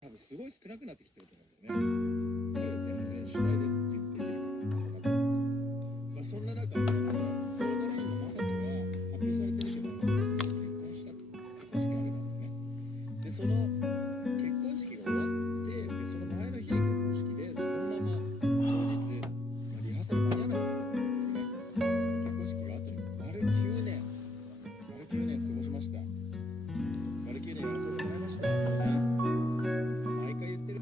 多分すごい少なくなってきてると思うんだよね。それで全然主体でできるから。まあそんな中、ボーダーラインのマサトが発表されてるけど、結婚した結婚式あげたんだよね。で、その結婚式が終わって、でその前の日に結婚式で、そのまま当日、まあ、リハーサル間に合わなかったんだけどね、結婚式が後に丸9年、丸9年過ごしました。丸9年やらせてもらいました。毎回言ってる。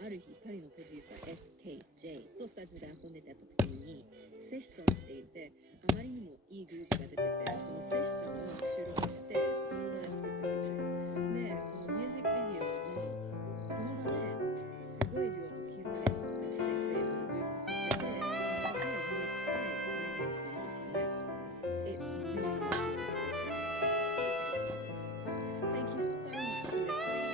ある日、パリのプロデューサー SKJ とスタジオで遊んでた時にセッションしていて、あまりにもいいグループが出てて、そのセッションを収録してその場で作った曲で、そのミュージックビデオもその場ですごい量の機材を使ってフレーズをループさせて、そこでもう一回再現したんですよね。It's really beautiful. Thank you so much for listening.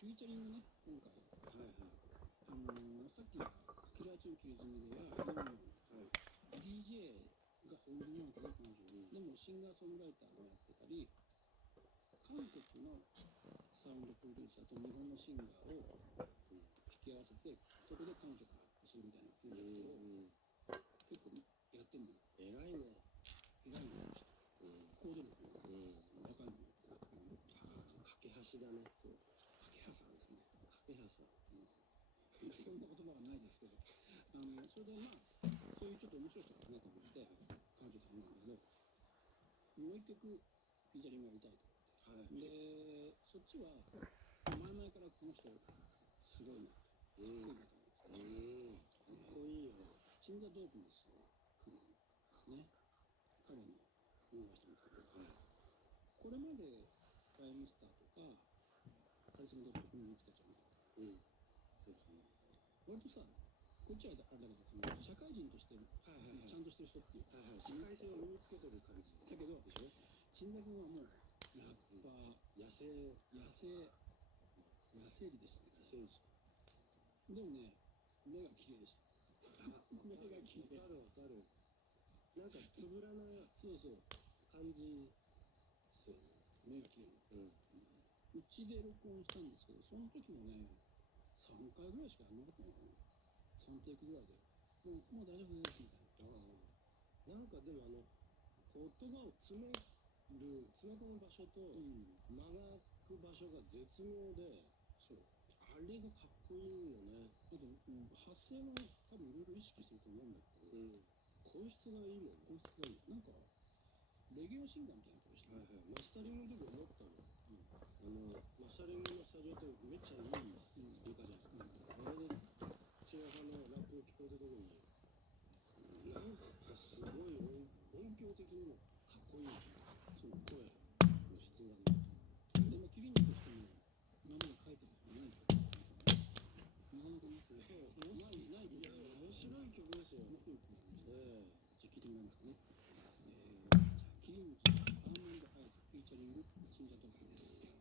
フューチャリングね、今回。さっきのキラーチューキーズでは、DJ が本業なんですね、でもシンガーソングライターもやってたり、韓国のサウンドプロデューサーと日本のシンガーを引き合わせて、そこで韓国がするみたいなプロジェクトを結構やってんのよ。偉いね。偉いね。好でですね、うん。高いの。架け橋だね。そう。架け橋さんですね。架け橋さん。そんな言葉はないですけど、それでまあ、そういうちょっと面白い人がね、と思って、彼女と話なんだけど、もう一曲、フィーチャリングやりたいと。はい。で、そっちは、前々からこの人、すごいな。かっこいいなと思って。かっこいいよ。チンザ・ドープネスを組むんですね。彼にお願いしたんですけど、これまで、ライムスターとか、カリスマドープネス見つけちゃうみたいな。そうですね。割とさ、こっちはあれだけど、社会人として、ちゃんとしてる人っていうか、社会性を身につけてる感じ。だけど、新田君はもう、やっぱ、野生児でしたね。野生児。でもね、目が綺麗でした。目が綺麗。わかる。なんか、つぶらな、そう、感じですよね。目が綺麗。うちで録音したんですけど、その時もね、3回ぐらいしかやんなかったのかな。3テイクぐらいで。もう大丈夫ですみたいな。なんかでも言葉を詰め込む場所と、間が空く場所が絶妙で、そう。あれがかっこいいよね。あと、発声も多分いろいろ意識してると思うんだけど、声質がいいもんね。声質がいい。なんか、レゲエシンガーみたいな声してる。マスタリングの時思ったの。マスタリングのスタジオってめっちゃいいスピーカーじゃないですか。あれで、シェア派のラップを聞こえた時に、なんかすごい音響的にもかっこいいし、その声の質がね。でも、キリンとしても、今まで書いてる人いない曲なかなかね、ないけど、面白い曲ですよ。面白い曲なんで、じゃあ聞いてみますかね。キリンとアーモンドアイズフィーチャリング、新座東京です。